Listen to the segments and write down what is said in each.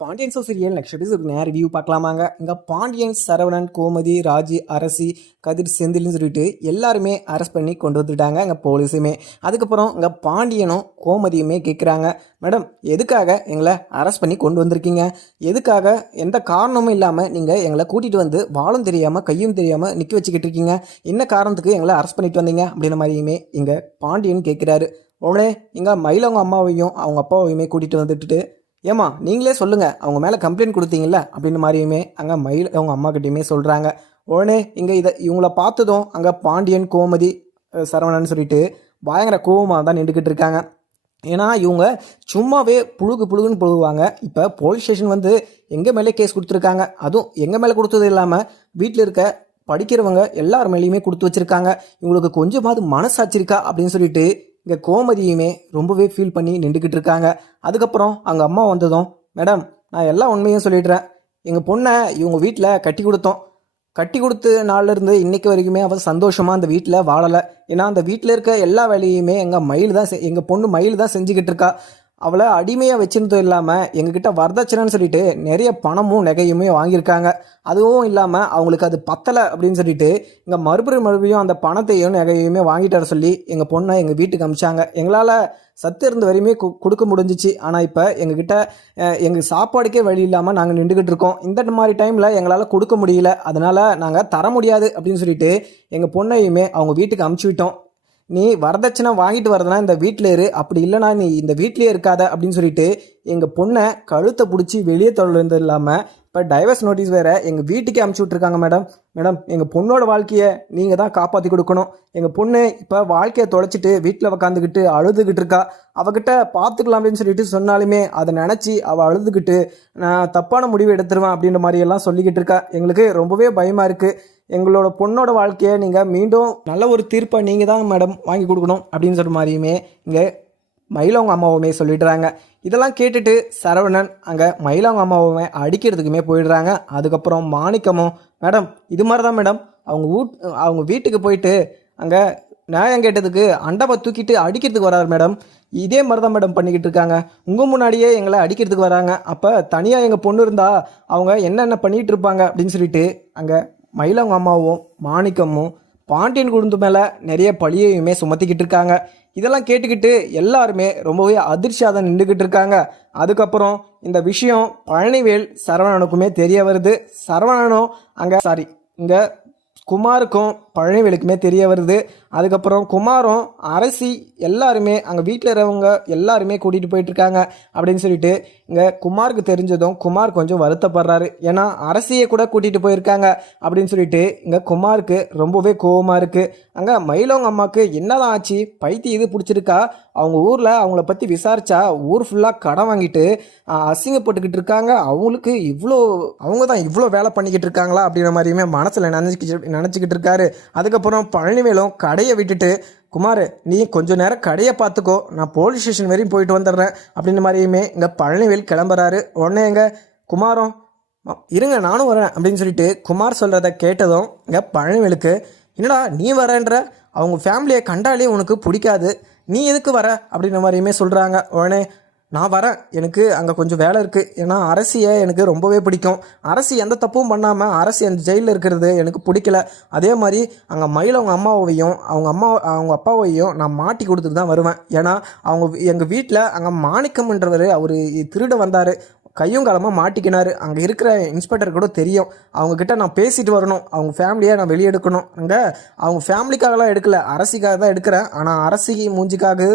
Pandian show serial next episode review பார்க்கலாமாங்க. இங்கே பாண்டியன், சரவணன், கோமதி, ராஜி, அரசி, கதிர், செந்தில்னு சொல்லிட்டு எல்லாருமே அரெஸ்ட் பண்ணி கொண்டு வந்துட்டாங்க இங்கே போலீஸுமே. அதுக்கப்புறம் இங்கே பாண்டியனும் கோமதியுமே கேட்குறாங்க, மேடம் எதுக்காக எங்களை அரெஸ்ட் பண்ணி கொண்டு வந்திருக்கீங்க? எதுக்காக எந்த காரணமும் இல்லாமல் நீங்கள் எங்களை கூட்டிகிட்டு வந்து வாழும் தெரியாமல் கையும் தெரியாமல் நிற்க வச்சுக்கிட்டு இருக்கீங்க? என்ன காரணத்துக்கு எங்களை அரெஸ்ட் பண்ணிட்டு வந்தீங்க அப்படின்ற மாதிரியுமே இங்கே பாண்டியன் கேட்குறாரு. உடனே இங்கே மயிலவங்க அம்மாவையும் அவங்க அப்பாவையுமே கூட்டிகிட்டு வந்துட்டு, ஏம்மா நீங்களே சொல்லுங்கள், அவங்க மேலே கம்ப்ளைண்ட் கொடுத்தீங்கல்ல அப்படின்னு மாதிரியுமே அங்கே மயில் அவங்க அம்மா கிட்டேயுமே சொல்கிறாங்க. உடனே இங்கே இவங்கள பார்த்ததும் அங்கே பாண்டியன், கோமதி, சரவணன் சொல்லிட்டு பயங்கர கோவமாக தான் நின்றுக்கிட்டு இருக்காங்க. ஏன்னா இவங்க சும்மாவே புழுகுன்னு புழுகுவாங்க. இப்போ போலீஸ் ஸ்டேஷன் வந்து எங்கள் மேலே கேஸ் கொடுத்துருக்காங்க. அதுவும் எங்கள் மேலே கொடுத்தது இல்லாமல் வீட்டில் இருக்க படிக்கிறவங்க எல்லார் மேலேயுமே கொடுத்து வச்சுருக்காங்க. இவங்களுக்கு கொஞ்சமாவது மனசாட்சி இருக்கா அப்படின்னு சொல்லிட்டு இங்கே கோமதியுமே ரொம்பவே ஃபீல் பண்ணி நின்றுக்கிட்டு இருக்காங்க. அதுக்கப்புறம் அவங்க அம்மா வந்ததும், மேடம் நான் எல்லா உண்மையும் சொல்லிடுறேன். எங்கள் பொண்ணை இவங்க வீட்டில் கட்டி கொடுத்தோம். கட்டி கொடுத்த நாள்லேருந்து இன்றைக்கி வரைக்குமே அவள் சந்தோஷமாக அந்த வீட்டில் வாழலை. ஏன்னா அந்த வீட்டில் இருக்க எல்லா வேலையுமே எங்கள் பொண்ணு மயில் தான் செஞ்சுக்கிட்டு இருக்கா. அவளை அடிமையாக வச்சிருந்ததும் இல்லாமல் எங்ககிட்ட வரதட்சணைன்னு சொல்லிட்டு நிறைய பணமும் நகையுமே வாங்கியிருக்காங்க. அதுவும் இல்லாமல் அவங்களுக்கு அது பத்தலை அப்படின்னு சொல்லிட்டு இங்கே மறுபடியும் அந்த பணத்தையும் நகையுமே வாங்கிட்டு வர சொல்லி எங்கள் பொண்ணை எங்கள் வீட்டுக்கு அனுப்பிச்சாங்க. எங்களால் சத்து இருந்த வரையுமே கொடுக்க முடிஞ்சிச்சு. ஆனால் இப்போ எங்ககிட்ட எங்கள் சாப்பாடுக்கே வழி இல்லாமல் நாங்கள் நின்றுக்கிட்டு இருக்கோம். இந்த மாதிரி டைமில் எங்களால் கொடுக்க முடியல, அதனால் நாங்கள் தர முடியாது அப்படின்னு சொல்லிட்டு எங்கள் பொண்ணையுமே அவங்க வீட்டுக்கு அனுப்பிச்சி விட்டோம். நீ வரதட்சணை வாங்கிட்டு வரதுனா இந்த வீட்டில் இரு, அப்படி இல்லைனா நீ இந்த வீட்லேயே இருக்காத அப்படின்னு சொல்லிட்டு எங்கள் பொண்ணை கழுத்தை பிடிச்சி வெளியே தள்ளுறது இல்லாமல் இப்போ டைவர்ஸ் நோட்டீஸ் வேறு எங்கள் வீட்டுக்கே அனுப்பிச்சி விட்ருக்காங்க. மேடம் எங்கள் பொண்ணோட வாழ்க்கையை நீங்கள் தான் காப்பாற்றி கொடுக்கணும். எங்கள் பொண்ணு இப்போ வாழ்க்கையை தொலைச்சிட்டு வீட்டில் உக்காந்துக்கிட்டு அழுதுகிட்டு இருக்கா. அவகிட்ட பார்த்துக்கலாம் அப்படின்னு சொல்லிட்டு சொன்னாலுமே அதை நினச்சி அவள் அழுதுகிட்டு நான் தப்பான முடிவு எடுத்துருவேன் அப்படின்ற மாதிரியெல்லாம் சொல்லிக்கிட்டு இருக்கா. எங்களுக்கு ரொம்பவே பயமாக இருக்குது. எங்களோட பொண்ணோட வாழ்க்கையை நீங்கள் மீண்டும் நல்ல ஒரு தீர்ப்பை நீங்கள் தான் மேடம் வாங்கி கொடுக்கணும் அப்படின்னு சொல்கிற மாதிரியுமே இங்கே மயிலவங்க அம்மாவுமே சொல்லிடுறாங்க. இதெல்லாம் கேட்டுட்டு சரவணன் அங்கே மயிலவங்க அம்மாவுமே அடிக்கிறதுக்குமே போயிடுறாங்க. அதுக்கப்புறம் மாணிக்கமும், மேடம் இது மாதிரி தான் மேடம் அவங்க வீட்டுக்கு போயிட்டு அங்கே நியாயம் கேட்டதுக்கு அண்டவை தூக்கிட்டு அடிக்கிறதுக்கு வராரு மேடம். இதே மாதிரி தான் மேடம் பண்ணிக்கிட்டு இருக்காங்க. உங்கள் முன்னாடியே எங்களை அடிக்கிறதுக்கு வராங்க. அப்போ தனியாக எங்கள் பொண்ணு இருந்தால் அவங்க என்னென்ன பண்ணிகிட்டு இருப்பாங்க அப்படின்னு சொல்லிட்டு அங்கே மயிலவங்க அம்மாவும் மாணிக்கமும் பாண்டியன் குடும்பத்து மேலே நிறைய பழியையுமே சுமத்திக்கிட்டு இருக்காங்க. இதெல்லாம் கேட்டுக்கிட்டு எல்லாருமே ரொம்பவே அதிர்ச்சியாக தான் நின்றுக்கிட்டு இருக்காங்க. அதுக்கப்புறம் இந்த விஷயம் பழனிவேல் சரவணனுக்குமே தெரிய வருது. சரவணனும் இங்கே குமாருக்கும் பழனிவேலுக்குமே தெரிய வருது. அதுக்கப்புறம் குமாரும் அரசி எல்லாருமே அங்கே வீட்டில் இருக்கிறவங்க எல்லாருமே கூட்டிகிட்டு போயிட்டுருக்காங்க அப்படின்னு சொல்லிட்டு இங்கே குமாருக்கு தெரிஞ்சதும் குமார் கொஞ்சம் வருத்தப்படுறாரு. ஏன்னா அரசியை கூட கூட்டிகிட்டு போயிருக்காங்க அப்படின்னு சொல்லிட்டு இங்கே குமாருக்கு ரொம்பவே கோபமாக இருக்குது. அங்கே மயிலவங்க அம்மாவுக்கு என்னதான் ஆச்சு, பைத்தி இது பிடிச்சிருக்கா? அவங்க ஊரில் அவங்கள பற்றி விசாரித்தா ஊர் ஃபுல்லாக கடன் வாங்கிட்டு அசிங்கப்பட்டுக்கிட்டு இருக்காங்க. அவங்க தான் இவ்வளோ வேலை பண்ணிக்கிட்டு இருக்காங்களா அப்படின்ற மாதிரியுமே மனசில் நினச்சிக்கிட்டு இருக்காரு. அதுக்கப்புறம் பழனிவேலும் கடையை விட்டுட்டு, குமார் நீ கொஞ்சம் நேரம் கடையை பார்த்துக்கோ, நான் போலீஸ் ஸ்டேஷன் வரையும் போயிட்டு வந்துடுறேன் அப்படின்ற மாதிரியுமே இங்கே பழனிவேல் கிளம்புறாரு. உடனே எங்க குமாரும் இருங்க நானும் வரேன் அப்படின்னு சொல்லிட்டு குமார் சொல்கிறத கேட்டதும் இங்கே பழனிவேலுக்கு, என்னடா நீ வரேன்ற, அவங்க ஃபேமிலியை கண்டாலே உனக்கு பிடிக்காது, நீ எதுக்கு வர அப்படின்ற மாதிரியுமே சொல்கிறாங்க. உடனே நான் வரேன், எனக்கு அங்கே கொஞ்சம் வேலை இருக்குது. ஏன்னா அரசியை எனக்கு ரொம்பவே பிடிக்கும். அரசி எந்த தப்பும் பண்ணாமல் அரசி அந்த ஜெயிலில் இருக்கிறது எனக்கு பிடிக்கல. அதே மாதிரி அங்கே மயிலவங்க அம்மாவையும் அவங்க அப்பாவையும் நான் மாட்டி கொடுத்துட்டு தான் வருவேன். ஏன்னா எங்கள் வீட்டில் அங்கே மாணிக்கம்ன்றவர் அவர் திருட வந்தார், கையும் காலமாக மாட்டிக்கினார். அங்கே இருக்கிற இன்ஸ்பெக்டர் கூட தெரியும். அவங்கக்கிட்ட நான் பேசிட்டு வரணும், அவங்க ஃபேமிலியை நான் வெளியே எடுக்கணும். அங்கே அவங்க ஃபேமிலிக்காகலாம் எடுக்கலை, அரசிக்காக தான் எடுக்கிறேன். ஆனால் அரசி மூஞ்சிக்காக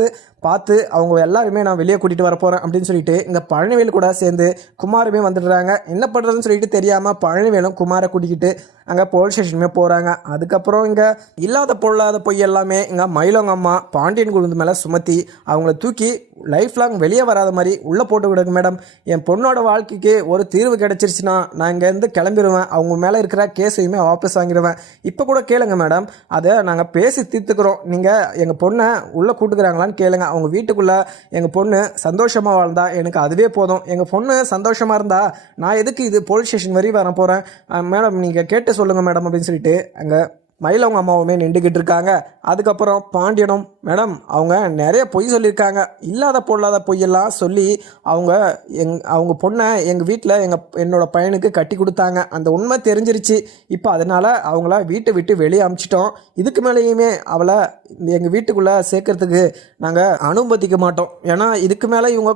பார்த்து அவங்க எல்லாருமே நான் வெளியே கூட்டிகிட்டு வர போகிறேன் அப்படின்னு சொல்லிட்டு இந்த பழனிவேல் கூட சேர்ந்து குமாருமே வந்துடுறாங்க. என்ன பண்ணுறதுன்னு சொல்லிட்டு தெரியாமல் பழனிவேலும் குமாரை கூட்டிக்கிட்டு அங்கே போலீஸ் ஸ்டேஷனுமே போகிறாங்க. அதுக்கப்புறம் இங்கே இல்லாத பொருளாத பொய் எல்லாமே இங்கே மயிலவங்க அம்மா பாண்டியன் குழுந்து மேலே சுமத்தி அவங்கள தூக்கி லைஃப் லாங் வெளியே வராத மாதிரி உள்ளே போட்டு விடுங்க. மேடம் என் பொண்ணோட வாழ்க்கைக்கு ஒரு தீர்வு கிடச்சிருச்சுன்னா நான் இங்கேருந்து கிளம்பிடுவேன், அவங்க மேலே இருக்கிற கேஸையுமே வாபஸ் வாங்கிடுவேன். இப்போ கூட கேளுங்க மேடம், அதை நாங்கள் பேசி தீர்த்துக்கிறோம், நீங்கள் எங்கள் பொண்ணை உள்ளே கூட்டுக்கிறாங்களான்னு கேளுங்க. அவங்க வீட்டுக்குள்ளே எங்கள் பொண்ணு சந்தோஷமாக வாழ்ந்தா எனக்கு அதுவே போதும். எங்கள் பொண்ணு சந்தோஷமாக இருந்தா நான் எதுக்கு இது போலீஸ் ஸ்டேஷன் வரையும் வர போகிறேன்? மேடம் நீங்கள் கேட்டு சொல்லுங்கள் மேடம் அப்படின்னு சொல்லிட்டு அங்கே மயில் அவங்க அம்மாவுமே நின்றுக்கிட்டு இருக்காங்க. அதுக்கப்புறம் பாண்டியனும், மேடம் அவங்க நிறைய பொய் சொல்லியிருக்காங்க, இல்லாத பொல்லாத பொய்யெல்லாம் சொல்லி அவங்க பொண்ணை எங்கள் வீட்டில் என்னோட பையனுக்கு கட்டி கொடுத்தாங்க. அந்த உண்மை தெரிஞ்சிருச்சு. இப்போ அதனால் அவங்கள வீட்டை விட்டு வெளியே அனுப்பிச்சிட்டோம். இதுக்கு மேலேயுமே அவளை எங்கள் வீட்டுக்குள்ளே சேர்க்கறதுக்கு நாங்கள் அனுமதிக்க மாட்டோம். ஏன்னா இதுக்கு மேலே இவங்க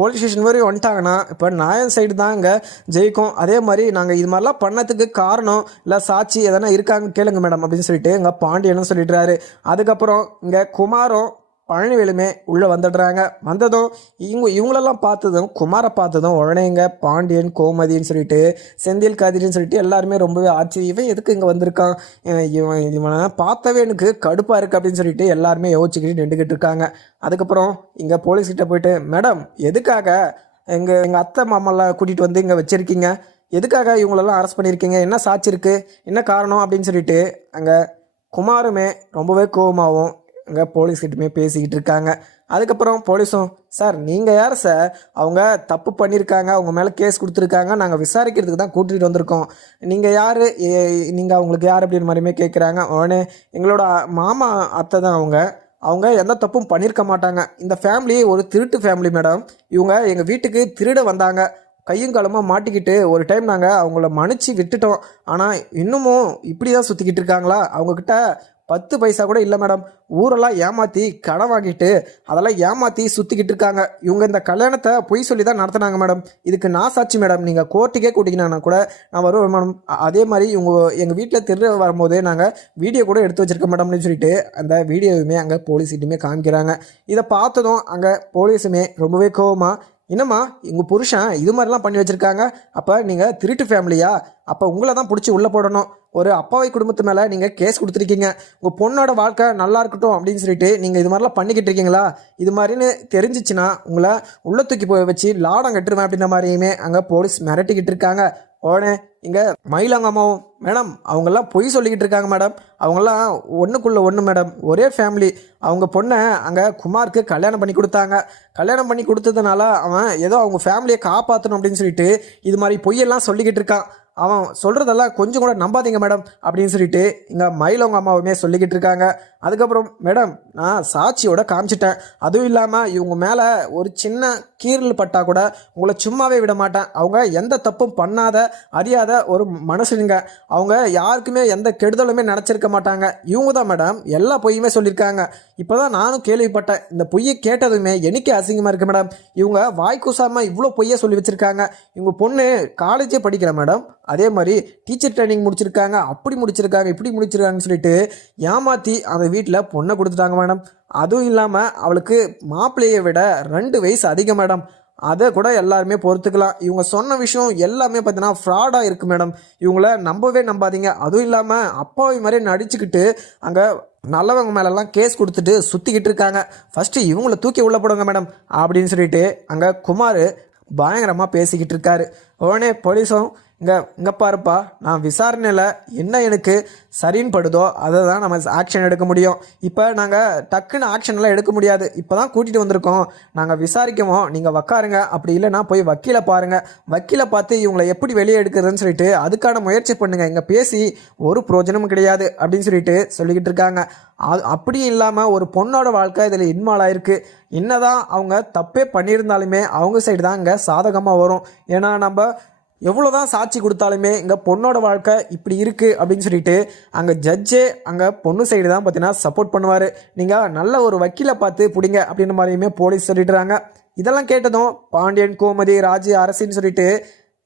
போலீஸ் ஸ்டேஷன் வரையும் வந்துட்டாங்கன்னா இப்போ நாயன் சைடு தான் இங்கே ஜெயிக்கும். அதே மாதிரி நாங்கள் இது மாதிரிலாம் பண்ணதுக்கு காரணம் இல்லை சாட்சி எதனா இருக்காங்க கேளுங்க மேடம் அப்படின்னு சொல்லிட்டு இங்கே பாண்டியனும் சொல்லிடுறாரு. அதுக்கப்புறம் இங்கே குமாரும் பழனிவேலுமே உள்ளே வந்துடுறாங்க. வந்ததும் இவங்களெல்லாம் பார்த்ததும் குமாரை பார்த்ததும் உடனே இங்கே பாண்டியன், கோமதின்னு சொல்லிட்டு, செந்தில், கதிரின்னு சொல்லிட்டு எல்லாருமே ரொம்பவே ஆச்சரியம். இவன் எதுக்கு இங்கே வந்திருக்கான், இவனை பார்த்தாவே எனக்கு கடுப்பாக இருக்குது அப்படின்னு சொல்லிட்டு எல்லாருமே யோசிச்சுக்கிட்டு நின்றுக்கிட்டு இருக்காங்க. அதுக்கப்புறம் இங்கே போலீஸ்கிட்ட போயிட்டு, மேடம் எதுக்காக எங்கள் அத்தை மாமெல்லாம் கூட்டிகிட்டு வந்து இங்கே வச்சுருக்கீங்க, எதுக்காக இவங்களெல்லாம் அரெஸ்ட் பண்ணியிருக்கீங்க, என்ன சாட்சி இருக்குது, என்ன காரணம் அப்படின்னு சொல்லிட்டு அங்கே குமாருமே ரொம்பவே கோபமாகவும் அங்கே போலீஸ்கிட்டமே பேசிக்கிட்டு இருக்காங்க. அதுக்கப்புறம் போலீஸும், சார் நீங்கள் யார் சார், அவங்க தப்பு பண்ணியிருக்காங்க, அவங்க மேலே கேஸ் கொடுத்துருக்காங்க, நாங்கள் விசாரிக்கிறதுக்கு தான் கூட்டிகிட்டு வந்திருக்கோம், நீங்கள் யார், நீங்கள் அவங்களுக்கு யார் அப்படின்னு மாதிரியுமே கேட்குறாங்க. உடனே எங்களோட மாமா அத்தை தான் அவங்க எந்த தப்பும் பண்ணியிருக்க மாட்டாங்க, இந்த ஃபேமிலி ஒரு திருட்டு ஃபேமிலி மேடம், இவங்க எங்கள் வீட்டுக்கு திருட வந்தாங்க, கையும் காலமாக மாட்டிக்கிட்டு ஒரு டைம் நாங்கள் அவங்கள மன்னிச்சு விட்டுட்டோம், ஆனால் இன்னமும் இப்படி தான் சுற்றிக்கிட்டு இருக்காங்களா, அவங்கக்கிட்ட 10 பைசா கூட இல்லை மேடம், ஊரெல்லாம் ஏமாற்றி கடன் வாங்கிட்டு அதெல்லாம் ஏமாற்றி சுற்றிக்கிட்டு இருக்காங்க, இவங்க இந்த கல்யாணத்தை பொய் சொல்லி தான் நடத்துனாங்க மேடம், இதுக்கு நான் சாட்சி மேடம், நீங்கள் கோர்ட்டுக்கே கூட்டிக்கினா கூட நான் வருவேன் மேடம், அதே மாதிரி இவங்க எங்கள் வீட்டில் திருட வரும்போதே நாங்கள் வீடியோ கூட எடுத்து வச்சுருக்க மேடம் அப்படின்னு சொல்லிட்டு அந்த வீடியோவுமே அங்கே போலீஸ்கிட்டையுமே காமிக்கிறாங்க. இதை பார்த்ததும் அங்கே போலீஸுமே ரொம்பவே கோவமாக, என்னம்மா எங்கள் புருஷன் இது மாதிரிலாம் பண்ணி வச்சுருக்காங்க, அப்போ நீங்கள் திருட்டு ஃபேமிலியா, அப்போ உங்களை தான் பிடிச்சி உள்ளே போடணும், ஒரு அப்பாவை குடும்பத்து மேலே நீங்கள் கேஸ் கொடுத்துருக்கீங்க, உங்கள் பொண்ணோட வாழ்க்கை நல்லா இருக்கட்டும் அப்படின்னு சொல்லிட்டு நீங்கள் இது மாதிரிலாம் பண்ணிக்கிட்டு இருக்கீங்களா, இது மாதிரின்னு தெரிஞ்சிச்சுன்னா உங்களை உள்ள தூக்கி போய் வச்சு லாடம் கட்டுருவேன் அப்படின்ற மாதிரியுமே அங்கே போலீஸ் மிரட்டிக்கிட்டு இருக்காங்க. உடனே இங்கே மயிலாங்க அம்மாவும், மேடம் அவங்கெல்லாம் பொய் சொல்லிக்கிட்டு இருக்காங்க மேடம், அவங்கெல்லாம் ஒன்றுக்குள்ளே ஒன்று மேடம், ஒரே ஃபேமிலி, அவங்க பொண்ணை அங்கே குமாருக்கு கல்யாணம் பண்ணி கொடுத்தாங்க, கல்யாணம் பண்ணி கொடுத்ததுனால அவன் ஏதோ அவங்க ஃபேமிலியை காப்பாற்றணும் அப்படின்னு சொல்லிட்டு இது மாதிரி பொய்யெல்லாம் சொல்லிக்கிட்டு இருக்கான், அவன் சொல்கிறதெல்லாம் கொஞ்சம் கூட நம்பாதீங்க மேடம் அப்படின்னு சொல்லிட்டு இங்கே மயிலவங்க அம்மாவுமே சொல்லிக்கிட்டு இருக்காங்க. அதுக்கப்புறம், மேடம் நான் சாட்சியோட காமிச்சிட்டேன், அதுவும் இல்லாமல் இவங்க மேலே ஒரு சின்ன கீறல் பட்டால் கூட உங்களை சும்மாவே விட மாட்டேன், அவங்க எந்த தப்பும் பண்ணாத அறியாத ஒரு மனுஷனுங்க, அவங்க யாருக்குமே எந்த கெடுதலுமே நினச்சிருக்க மாட்டாங்க, இவங்க தான் மேடம் எல்லா பொய்யுமே சொல்லியிருக்காங்க, இப்போ தான் நானும் கேள்விப்பட்டேன், இந்த பொய்யை கேட்டதுமே எனக்கே அசிங்கமாக இருக்குது மேடம், இவங்க வாய்க்கூசாமல் இவ்வளோ பொய்யை சொல்லி வச்சுருக்காங்க, இவங்க பொண்ணு காலேஜே படிக்கிற மேடம், அதே மாதிரி டீச்சர் ட்ரைனிங் முடிச்சிருக்காங்க, அப்படி முடிச்சிருக்காங்க இப்படி முடிச்சிருக்காங்கன்னு சொல்லிட்டு ஏமாற்றி அந்த வீட்டில் பொண்ணை கொடுத்துட்டாங்க மேடம், அதுவும் இல்லாமல் அவளுக்கு மாப்பிள்ளையை விட 2 வயசு அதிகம் மேடம், அதை கூட எல்லாருமே பொறுத்துக்கலாம், இவங்க சொன்ன விஷயம் எல்லாமே பார்த்தீங்கன்னா ஃப்ராடாக இருக்குது மேடம், இவங்கள நம்பவே நம்பாதீங்க, அதுவும் இல்லாமல் அப்பாவி மாதிரி நடிச்சுக்கிட்டு அங்கே நல்லவங்க மேலெல்லாம் கேஸ் கொடுத்துட்டு சுற்றிக்கிட்டு இருக்காங்க, ஃபஸ்ட்டு இவங்கள தூக்கி உள்ள போடுங்க மேடம் அப்படின்னு சொல்லிட்டு அங்கே குமார் பயங்கரமாக பேசிக்கிட்டு இருக்காரு. உடனே போலீஸும், இங்கே பாருப்பா, நான் விசாரணையில் என்ன எனக்கு சரின்னு படுதோ அதை தான் நம்ம ஆக்ஷன் எடுக்க முடியும், இப்போ நாங்கள் டக்குன்னு ஆக்ஷன்லாம் எடுக்க முடியாது, இப்போ தான் கூட்டிகிட்டு வந்திருக்கோம், நாங்கள் விசாரிக்கவும் நீங்கள் உக்காருங்க, அப்படி இல்லைனா போய் வக்கீலை பாருங்கள், வக்கீலை பார்த்து இவங்களை எப்படி வெளியே எடுக்கிறதுன்னு சொல்லிட்டு அதுக்கான முயற்சி பண்ணுங்கள், இங்கே பேசி ஒரு பிரயோஜனமும் கிடையாது அப்படின்னு சொல்லிக்கிட்டு இருக்காங்க. அப்படியும் இல்லாமல் ஒரு பொண்ணோட வாழ்க்கை இதில் இன்வால்வ் ஆயிருக்கு, என்னதான் அவங்க தப்பே பண்ணியிருந்தாலுமே அவங்க சைடு தான் இங்கே சாதகமாக வரும், ஏன்னா நம்ம எவ்வளோ தான் சாட்சி கொடுத்தாலுமே இங்கே பொண்ணோட வாழ்க்கை இப்படி இருக்குது அப்படின்னு சொல்லிட்டு அங்கே ஜட்ஜே அங்கே பொண்ணு சைடு தான் பார்த்தீங்கன்னா சப்போர்ட் பண்ணுவார், நீங்கள் நல்ல ஒரு வக்கீலை பார்த்து பிடிங்க அப்படின்ற மாதிரியுமே போலீஸ் சொல்லிடுறாங்க. இதெல்லாம் கேட்டதும் பாண்டியன், கோமதி, ராஜி, அரசின்னு சொல்லிட்டு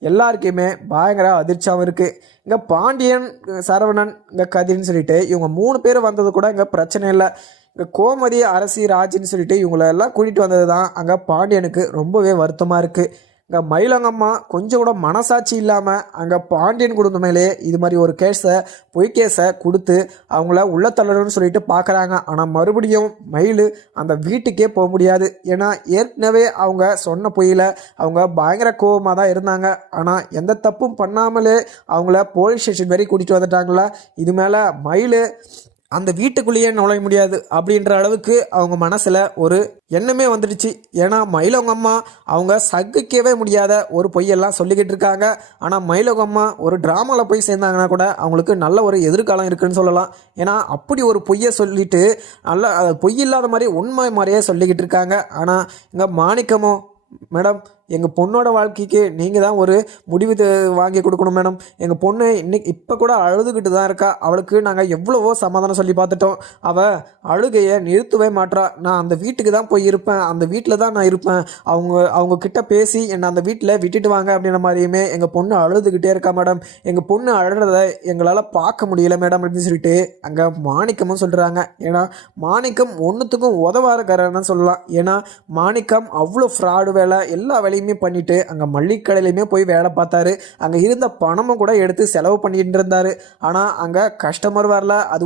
எல்லாருக்குமே பயங்கர அதிர்ச்சியாகவும் இருக்குது. இங்கே பாண்டியன், சரவணன், இங்கே கதிர்னு சொல்லிட்டு இவங்க 3 பேர் வந்தது கூட இங்கே பிரச்சனை இல்லை, இங்கே கோமதி, அரசி, ராஜின்னு சொல்லிட்டு இவங்களெல்லாம் கூட்டிகிட்டு வந்தது தான் அங்கே பாண்டியனுக்கு ரொம்பவே வருத்தமாக இருக்குது. இங்கே மயிலங்கம்மா கொஞ்சம் கூட மனசாட்சி இல்லாமல் அங்கே பாண்டியன் குடும்பம் மேலே இது மாதிரி ஒரு பொய் கேஸை கொடுத்து அவங்கள உள்ள தள்ளணும்னு சொல்லிட்டு பார்க்குறாங்க. ஆனால் மறுபடியும் மயில் அந்த வீட்டுக்கே போக முடியாது, ஏன்னா ஏற்கனவே அவங்க சொன்ன பொய்யில் அவங்க பயங்கர கோபமாக தான் இருந்தாங்க, ஆனால் எந்த தப்பும் பண்ணாமலே அவங்கள போலீஸ் ஸ்டேஷன் வரை கூட்டிகிட்டு வந்துட்டாங்களா, இது மேலே மயில் அந்த வீட்டுக்குள்ளேயே நுழைய முடியாது அப்படின்ற அளவுக்கு அவங்க மனசில் ஒரு எண்ணமே வந்துடுச்சு. ஏன்னா மயிலவங்க அம்மா அவங்க சகிக்கவே முடியாத ஒரு பொய்யெல்லாம் சொல்லிக்கிட்டு இருக்காங்க. ஆனால் மயிலவங்க அம்மா ஒரு ட்ராமாவில் போய் சேர்ந்தாங்கன்னா கூட அவங்களுக்கு நல்ல ஒரு எதிர்காலம் இருக்குன்னு சொல்லலாம். ஏன்னா அப்படி ஒரு பொய்யை சொல்லிட்டு நல்ல பொய் இல்லாத மாதிரி உண்மை மாதிரியே சொல்லிக்கிட்டு இருக்காங்க. ஆனால் இங்கே மாணிக்கமோ, மேடம் எங்கள் பொண்ணோட வாழ்க்கைக்கு நீங்கள் தான் ஒரு முடிவு வாங்கி கொடுக்கணும் மேடம். எங்கள் பொண்ணு இப்போ கூட அழுதுகிட்டு தான் இருக்கா. அவளுக்கு நாங்கள் எவ்வளவோ சமாதானம் சொல்லி பார்த்துட்டோம். அவள் அழுகையை நிறுத்தவே மாட்றா. நான் அந்த வீட்டுக்கு தான் போய் இருப்பேன், அந்த வீட்டில் தான் நான் இருப்பேன், அவங்க கிட்ட பேசி என்னை அந்த வீட்டில் விட்டுட்டு வாங்க அப்படின்ற மாதிரியுமே எங்கள் பொண்ணு அழுதுகிட்டே இருக்கா மேடம். எங்கள் பொண்ணு அழுறதை எங்களால் பார்க்க முடியல மேடம் அப்படின்னு சொல்லிட்டு அங்கே மாணிக்கமும் சொல்கிறாங்க. ஏன்னா மாணிக்கம் ஒன்றுத்துக்கும் உதவாதக்காரன்னு சொல்லலாம். ஏன்னா மாணிக்கம் அவ்வளோ ஃப்ராடு வேலை, எல்லா வேலையும் பண்ணிட்டு அங்கே மல்லிக்கடையிலுமே போய் வேலை பார்த்தாரு. அங்கே இருந்த பணமும் கூட எடுத்து செலவு பண்ணிட்டு இருந்தார். ஆனால் அங்கே கஸ்டமர் வரல, அது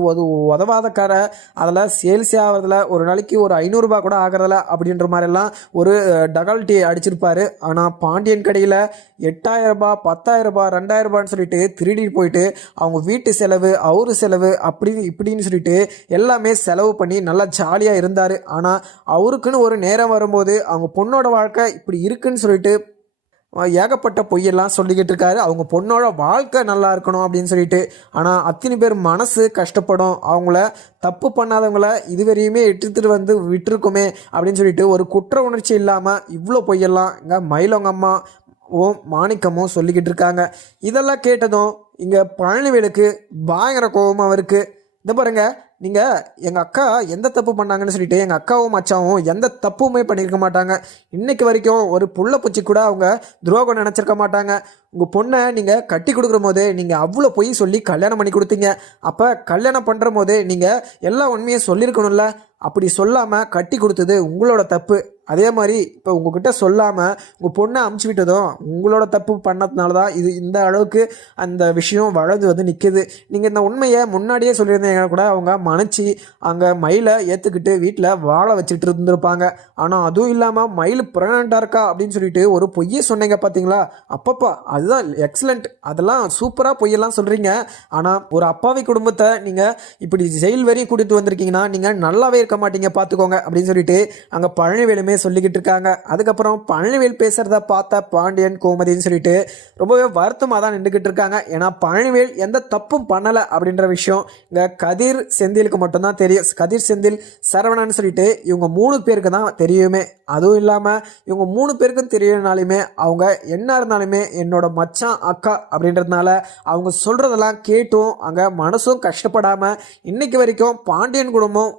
உதவாத கடை, அதில் சேல்ஸே ஆகிறதுல ஒரு நாளைக்கு ஒரு 500 ரூபாய் கூட ஆகிறதில்ல அப்படின்ற மாதிரிலாம் ஒரு டகால்ட்டி அடிச்சிருப்பாரு. ஆனால் பாண்டியன் கடையில் 8000 ரூபாய், 10,000 ரூபாய், 2000 ரூபான்னு சொல்லிட்டு திருடி போயிட்டு அவங்க வீட்டு செலவு, அவரு செலவு, அப்படி இப்படின்னு சொல்லிட்டு எல்லாமே செலவு பண்ணி நல்லா ஜாலியாக இருந்தார். ஆனால் அவருக்குன்னு ஒரு நேரம் வரும்போது அவங்க பொண்ணோட வாழ்க்கை இப்படி இருக்குன்னு சொல்லிட்டு ஏகப்பட்ட பொய்யெல்லாம் சொல்லிக்கிட்டு இருக்காரு. அவங்க பொண்ணோட வாழ்க்கை நல்லா இருக்கணும் அப்படின்னு சொல்லிட்டு. ஆனால் அத்தனை பேர் மனசு கஷ்டப்படும், அவங்கள தப்பு பண்ணாதவங்கள இதுவரையுமே எடுத்துகிட்டு வந்து விட்டுருக்குமே அப்படின்னு சொல்லிட்டு ஒரு குற்ற உணர்ச்சி இல்லாமல் இவ்வளோ பொய்யெல்லாம் இங்கே மயிலவங்க அம்மா மாணிக்கமும் சொல்லிக்கிட்டு இருக்காங்க. இதெல்லாம் கேட்டதும் இங்கே பழனிவேலுக்கு பயங்கர கோபமாக அவருக்கு. இந்த பாருங்க, நீங்கள் எங்கள் அக்கா எந்த தப்பு பண்ணாங்கன்னு சொல்லிட்டு எங்கள் அக்காவும் மச்சாவும் எந்த தப்புமே பண்ணியிருக்க மாட்டாங்க. இன்றைக்கு வரைக்கும் ஒரு புள்ள பூச்சி கூட அவங்க துரோகம் நினச்சிருக்க மாட்டாங்க. உங்கள் பொண்ணை நீங்கள் கட்டி கொடுக்குற போது நீங்கள் அவ்வளோ பொய் சொல்லி கல்யாணம் பண்ணி கொடுத்தீங்க. அப்போ கல்யாணம் பண்ணுற போது நீங்கள் எல்லா உண்மையை சொல்லியிருக்கணும்ல. அப்படி சொல்லாமல் கட்டி கொடுத்தது உங்களோட தப்பு. அதே மாதிரி இப்போ உங்ககிட்ட சொல்லாமல் உங்கள் பொண்ணை அமுச்சு விட்டதும் உங்களோட தப்பு பண்ணதுனால தான் இது இந்த அளவுக்கு அந்த விஷயம் வளர்ந்து வந்து நிற்கிது. நீங்கள் இந்த உண்மையை முன்னாடியே சொல்லியிருந்தீங்க கூட அவங்க மன்னிச்சு அங்கே மயிலை ஏற்றுக்கிட்டு வீட்டில் வாழ வச்சுட்டு இருந்திருப்பாங்க. ஆனால் அதுவும் இல்லாமல் மயில் ப்ரெக்னெண்ட்டாக இருக்கா அப்படின்னு சொல்லிட்டு ஒரு பொய்யை சொன்னீங்க பார்த்தீங்களா. அப்பப்பா அதுதான் எக்ஸலண்ட், அதெல்லாம் சூப்பராக பொய்யெல்லாம் சொல்கிறீங்க. ஆனால் ஒரு அப்பாவி குடும்பத்தை நீங்கள் இப்படி ஜெயில் வரையும் கூட்டிகிட்டு வந்திருக்கீங்கன்னா நீங்கள் நல்லாவே இருக்க மாட்டீங்க பார்த்துக்கோங்க அப்படின்னு சொல்லிட்டு அங்கே பழனிவேலுமே சொல்லிக்கிட்டு இருக்காங்க. அதுக்கப்புறம் பழனிவேல் பேசுகிறத பார்த்த பாண்டியன் கோமதின்னு சொல்லிட்டு ரொம்பவே வருத்தமாக தான் நின்றுக்கிட்டு இருக்காங்க. ஏன்னா பழனிவேல் எந்த தப்பும் பண்ணலை அப்படின்ற விஷயம் இங்கே கதிர் செந்திலுக்கு மட்டும்தான் தெரியும். கதிர் செந்தில் சரவணன் சொல்லிட்டு இவங்க 3 பேருக்கு தான் தெரியுமே. அதுவும் இல்லாமல் இவங்க 3 பேருக்கும் தெரியனாலுமே அவங்க என்ன இருந்தாலுமே என்னோட மச்சான் அக்கா அப்படின்றதுனால அவங்க சொல்கிறதெல்லாம் கேட்டும் அங்கே மனசும் கஷ்டப்படாமல் இன்னைக்கு வரைக்கும் பாண்டியன் குடும்பம்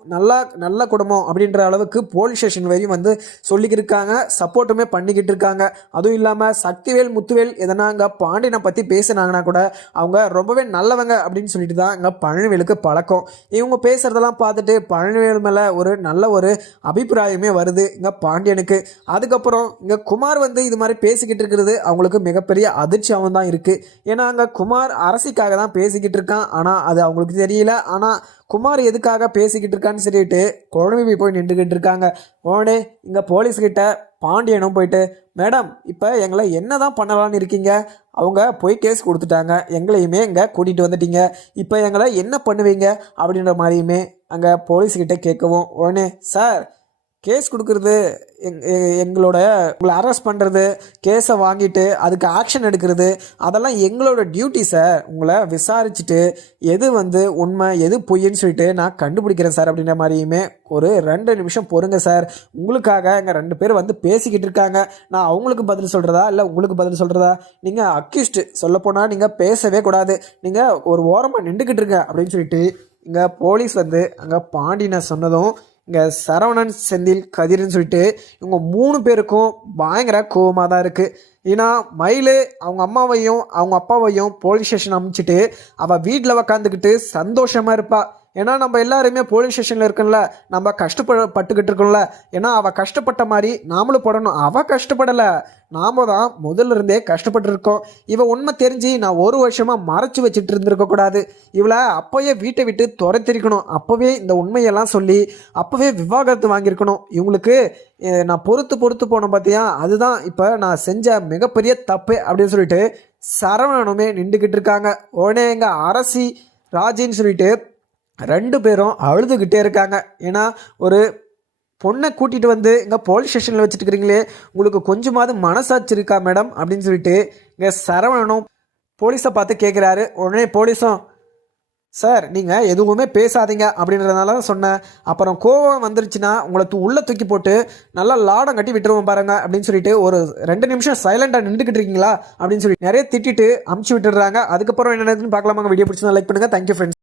நல்ல குடும்பம் அப்படின்ற அளவுக்கு போலீஸ் ஸ்டேஷன் வரையும் வந்து சொல்லிக்கிட்டு இருக்காங்க, சப்போர்ட்டுமே பண்ணிக்கிட்டு இருக்காங்க. அதுவும் இல்லாமல் சக்திவேல் முத்துவேல் எதனா இங்கே பாண்டியனை பற்றி பேசினாங்கன்னா கூட அவங்க ரொம்பவே நல்லவங்க அப்படின்னு சொல்லிட்டு தான் இங்கே பழனிவேலுக்கு பழக்கம். இவங்க பேசுகிறதெல்லாம் பார்த்துட்டு பழனிவேல் மேலே ஒரு நல்ல ஒரு அபிப்பிராயமே வருது இங்கே பாண்டியனுக்கு. அதுக்கப்புறம் இங்கே குமார் வந்து இது மாதிரி பேசிக்கிட்டு இருக்கிறது அவங்களுக்கு மிகப்பெரிய அதிர்ச்சியாகவும் தான் இருக்குது. ஏன்னா அங்கே குமார் அரசிக்காக தான் பேசிக்கிட்டு இருக்கான். ஆனால் அது அவங்களுக்கு தெரியல. ஆனால் குமார் எதுக்காக பேசிக்கிட்டு இருக்கான்னு சொல்லிட்டு குழம்பி போய் நின்றுக்கிட்டு இருக்காங்க. உடனே இங்கே போலீஸ்கிட்ட பாண்டியனும் போயிட்டு, மேடம் இப்போ எங்களை என்ன தான் பண்ணலான்னு இருக்கீங்க? அவங்க போய் கேஸ் கொடுத்துட்டாங்க, எங்களையுமே இங்கே கூட்டிகிட்டு வந்துட்டீங்க, இப்போ எங்களை என்ன பண்ணுவீங்க அப்படின்ற மாதிரியுமே அங்கே போலீஸ்கிட்ட கேட்கவும், உடனே சார் கேஸ் கொடுக்குறது உங்களை அரெஸ்ட் பண்ணுறது, கேஸை வாங்கிட்டு அதுக்கு ஆக்ஷன் எடுக்கிறது அதெல்லாம் எங்களோட டியூட்டி சார். உங்களை விசாரிச்சுட்டு எது வந்து உண்மை எது பொய்ன்னு சொல்லிட்டு நான் கண்டுபிடிக்கிறேன் சார் அப்படின்ற மாதிரியுமே ஒரு 2 நிமிஷம் பொறுங்க சார். உங்களுக்காக இங்கே 2 பேர் வந்து பேசிக்கிட்டு இருக்காங்க. நான் அவங்களுக்கு பதில் சொல்கிறதா இல்லை உங்களுக்கு பதில் சொல்கிறதா? நீங்கள் அக்யூஸ்டு, சொல்லப்போனால் நீங்கள் பேசவே கூடாது, நீங்கள் ஒரு ஓரமாக நின்றுக்கிட்டு இருங்க அப்படின்னு சொல்லிட்டு இங்கே போலீஸ் வந்து அங்கே பாண்டியனை சொன்னதும் இங்கே சரவணன் செந்தில் கதிர்னு சொல்லிட்டு இவங்க 3 பேருக்கும் பயங்கர கோபமாக தான் இருக்குது. ஏன்னா மயில் அவங்க அம்மாவையும் அவங்க அப்பாவையும் போலீஸ் ஸ்டேஷன் அனுப்பிச்சிட்டு அவள் வீட்டில் உக்காந்துக்கிட்டு சந்தோஷமாக இருப்பாள். ஏன்னா நம்ம எல்லாருமே போலீஸ் ஸ்டேஷனில் இருக்கோம்ல, நம்ம கஷ்டப்பட்டுக்கிட்டு இருக்கோம்ல. ஏன்னா அவள் கஷ்டப்பட்ட மாதிரி நாமளும் படணும். அவள் கஷ்டப்படலை, நாம தான் முதல்ல இருந்தே கஷ்டப்பட்டு இருக்கோம். இவன் உண்மை தெரிஞ்சு நான் 1 வருஷமாக மறைச்சி வச்சுட்டு இருந்திருக்கக்கூடாது. இவளை அப்போயே வீட்டை விட்டு துரத்திருக்கணும். அப்போவே இந்த உண்மையெல்லாம் சொல்லி அப்போவே விவாகரத்து வாங்கியிருக்கணும். இவங்களுக்கு நான் பொறுத்து போனேன் பார்த்தியா, அதுதான் இப்போ நான் செஞ்ச மிகப்பெரிய தப்பு அப்படின்னு சொல்லிட்டு சரவணனுமே நின்றுக்கிட்டு இருக்காங்க. உடனே எங்கள் அரசி ராஜின்னு சொல்லிட்டு 2 பேரும் அழுதுகிட்டே இருக்காங்க. ஏன்னா ஒரு பொண்ணை கூட்டிகிட்டு வந்து இங்கே போலீஸ் ஸ்டேஷனில் வச்சுட்டு இருக்கிறீங்களே, உங்களுக்கு கொஞ்சமாவது மனசாட்சி இருக்கா மேடம் அப்படின்னு சொல்லிட்டு இங்கே சரவணனும் போலீஸை பார்த்து கேட்குறாரு. உடனே போலீஸும், சார் நீங்கள் எதுவுமே பேசாதீங்க அப்படின்றதுனால தான் சொன்னேன். அப்புறம் கோவம் வந்துருச்சுன்னா உங்களை உள்ளே தூக்கி போட்டு நல்லா லாடம் கட்டி விட்டுருவோம் பாருங்க அப்படின்னு சொல்லிட்டு ஒரு 2 நிமிஷம் சைலண்டாக நின்றுக்கிட்டு இருக்கீங்களா அப்படின்னு சொல்லி நிறைய திட்டிட்டு அமுச்சு விட்டுடுறாங்க. அதுக்கப்புறம் என்ன நடக்குதுன்னு பார்க்கலாமாங்க. வீடியோ பிடிச்சிருந்தா லைக் பண்ணுங்கள். Thank you friends.